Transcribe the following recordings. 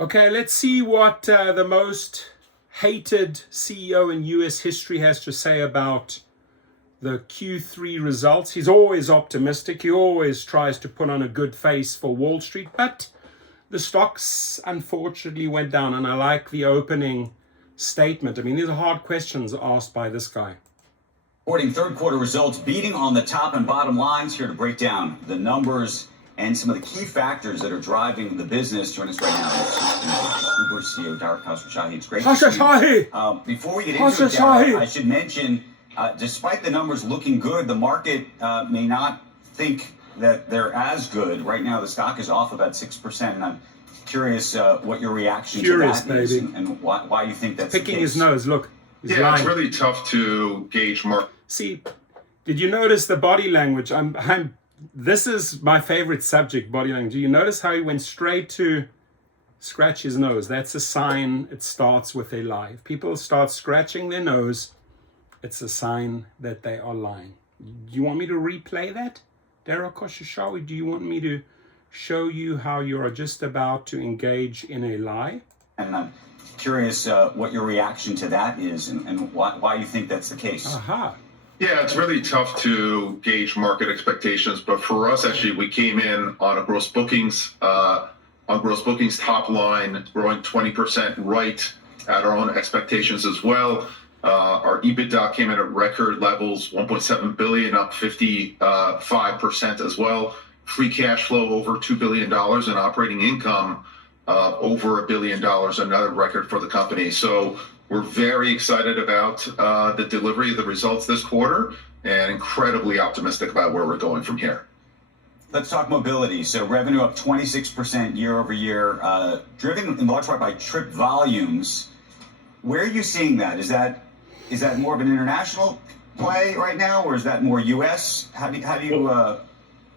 Okay, let's see what the most hated CEO in US history has to say about the Q3 results. He's always optimistic. He always tries to put on a good face for Wall Street, but the stocks unfortunately went down, and I like the opening statement. I mean, these are hard questions asked by this guy. Reporting third quarter results, beating on the top and bottom lines. Here to break down the numbers and some of the key factors that are driving the business. Join us right now, Uber CEO Dara Khosrowshahi. It's great to see you. Before we get into it, Dara, I should mention, despite the numbers looking good, the market may not think that they're as good. Right now, the stock is off about 6%, and I'm curious what your reaction to that is and why you think that's picking his nose. Look, he's lying. It's really tough to gauge market. See, did you notice the body language? This is my favorite subject, body language. Do you notice how he went straight to scratch his nose? That's a sign it starts with a lie. If people start scratching their nose, it's a sign that they are lying. Do you want me to replay that, Dara Khosrowshahi? Do you want me to show you how you are just about to engage in a lie? And I'm curious what your reaction to that is and why you think that's the case. Aha. Yeah, it's really tough to gauge market expectations, but for us, actually, we came in on a gross bookings top line, growing 20% right at our own expectations as well. Our EBITDA came in at record levels, 1.7 billion, up 55% as well. Free cash flow over $2 billion, and operating income over $1 billion, another record for the company. So we're very excited about the delivery of the results this quarter and incredibly optimistic about where we're going from here. Let's talk mobility. So revenue up 26% year over year, driven in large part by trip volumes. Where are you seeing that? Is that more of an international play right now, or is that more U.S.? How do you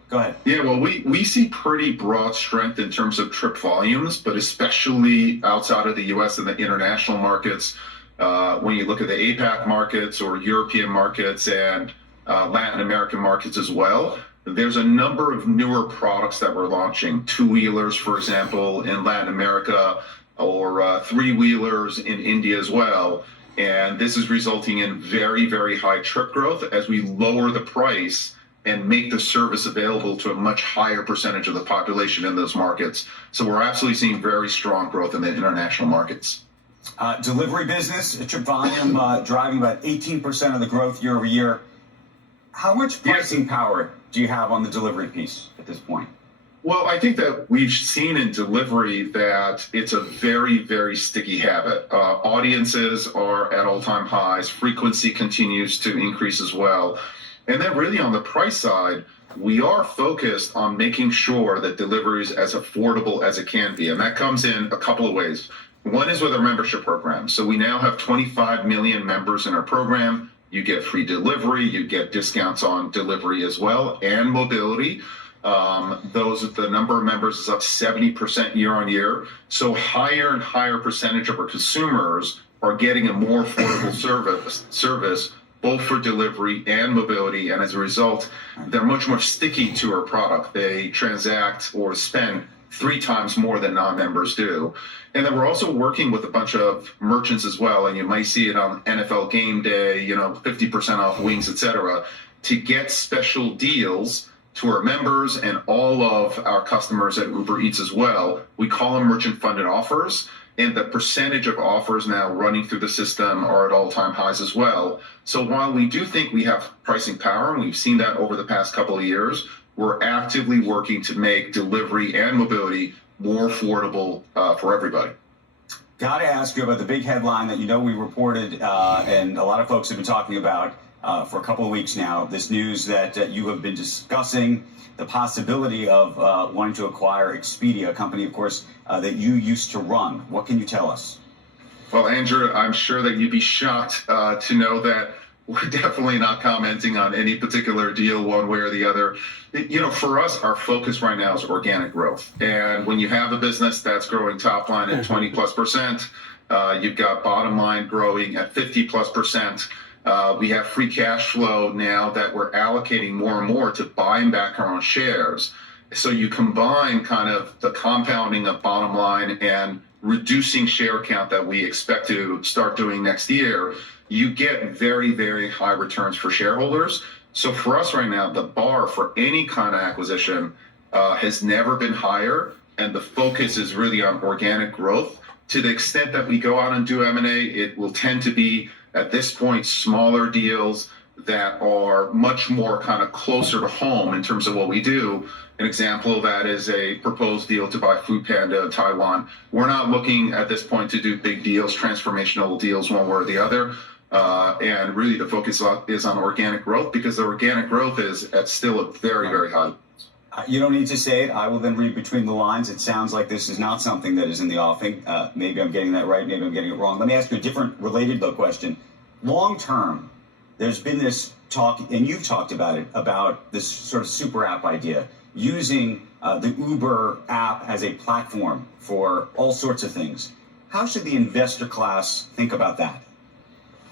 go ahead? Yeah, well, we see pretty broad strength in terms of trip volumes, but especially outside of the U.S. and the international markets. When you look at the APAC markets or European markets and Latin American markets as well, there's a number of newer products that we're launching. Two-wheelers, for example, in Latin America, or three-wheelers in India as well. And this is resulting in very, very high trip growth as we lower the price and make the service available to a much higher percentage of the population in those markets. So we're absolutely seeing very strong growth in the international markets. Delivery business, trip volume driving about 18% of the growth year over year. How much pricing power do you have on the delivery piece at this point? Well, I think that we've seen in delivery that it's a very, very sticky habit. Audiences are at all-time highs. Frequency continues to increase as well. And then really on the price side, we are focused on making sure that delivery is as affordable as it can be. And that comes in a couple of ways. One is with our membership program. So we now have 25 million members in our program. You get free delivery, you get discounts on delivery as well, and mobility. The number of members is up 70% year on year. So higher and higher percentage of our consumers are getting a more affordable service both for delivery and mobility, and as a result, they're much more sticky to our product. They transact or spend 3 times more than non-members do. And then we're also working with a bunch of merchants as well, and you might see it on NFL game day, 50% off wings, etc., to get special deals to our members and all of our customers at Uber Eats as well. We call them merchant-funded offers. And the percentage of offers now running through the system are at all-time highs as well. So while we do think we have pricing power, and we've seen that over the past couple of years, we're actively working to make delivery and mobility more affordable for everybody. Got to ask you about the big headline that we reported, and a lot of folks have been talking about for a couple of weeks now, this news that you have been discussing the possibility of wanting to acquire Expedia, a company, of course, that you used to run. What can you tell us? Well, Andrew, I'm sure that you'd be shocked to know that we're definitely not commenting on any particular deal one way or the other. For us, our focus right now is organic growth. And when you have a business that's growing top line at 20+%, you've got bottom line growing at 50+%. We have free cash flow now that we're allocating more and more to buying back our own shares. So you combine kind of the compounding of bottom line and reducing share count that we expect to start doing next year, you get very, very high returns for shareholders. So for us right now, the bar for any kind of acquisition has never been higher, and the focus is really on organic growth. To the extent that we go out and do M&A, it will tend to be, at this point, smaller deals that are much more kind of closer to home in terms of what we do. An example of that is a proposed deal to buy Food Panda in Taiwan. We're not looking at this point to do big deals, transformational deals one way or the other. And really the focus is on organic growth, because the organic growth is at still a very, very high. You don't need to say it. I will then read between the lines. It sounds like this is not something that is in the offing. Maybe I'm getting that right. Maybe I'm getting it wrong. Let me ask you a different related though question. Long term, there's been this talk, and you've talked about it, about this sort of super app idea, using the Uber app as a platform for all sorts of things. How should the investor class think about that?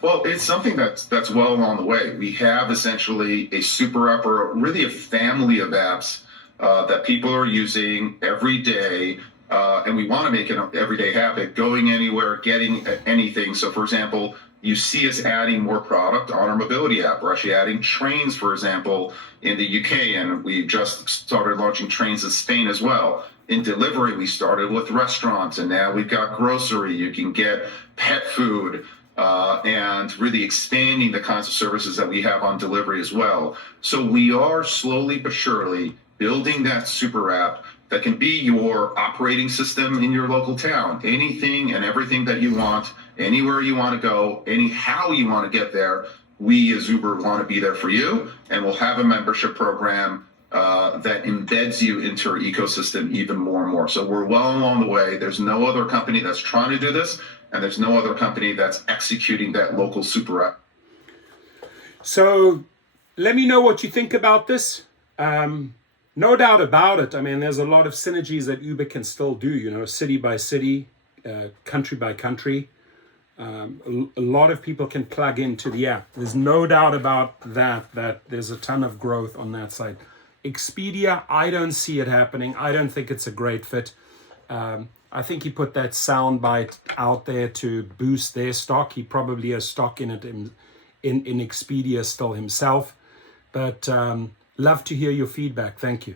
Well, it's something that's well along the way. We have essentially a super app, or really a family of apps that people are using every day, and we want to make it an everyday habit, going anywhere, getting anything. So, for example, you see us adding more product on our mobility app. We're actually adding trains, for example, in the UK, and we just started launching trains in Spain as well. In delivery, we started with restaurants, and now we've got grocery. You can get pet food, and really expanding the kinds of services that we have on delivery as well. So we are slowly but surely building that super app that can be your operating system in your local town. Anything and everything that you want, anywhere you want to go, anyhow you want to get there, we as Uber want to be there for you. And we'll have a membership program that embeds you into our ecosystem even more and more. So we're well along the way. There's no other company that's trying to do this, and there's no other company that's executing that local super app. So let me know what you think about this. No doubt about it. I mean, there's a lot of synergies that Uber can still do, you know, city by city, country by country. A lot of people can plug into the app. There's no doubt about that there's a ton of growth on that side. Expedia, I don't see it happening. I don't think it's a great fit. I think he put that soundbite out there to boost their stock. He probably has stock in it in Expedia still himself. But love to hear your feedback. Thank you.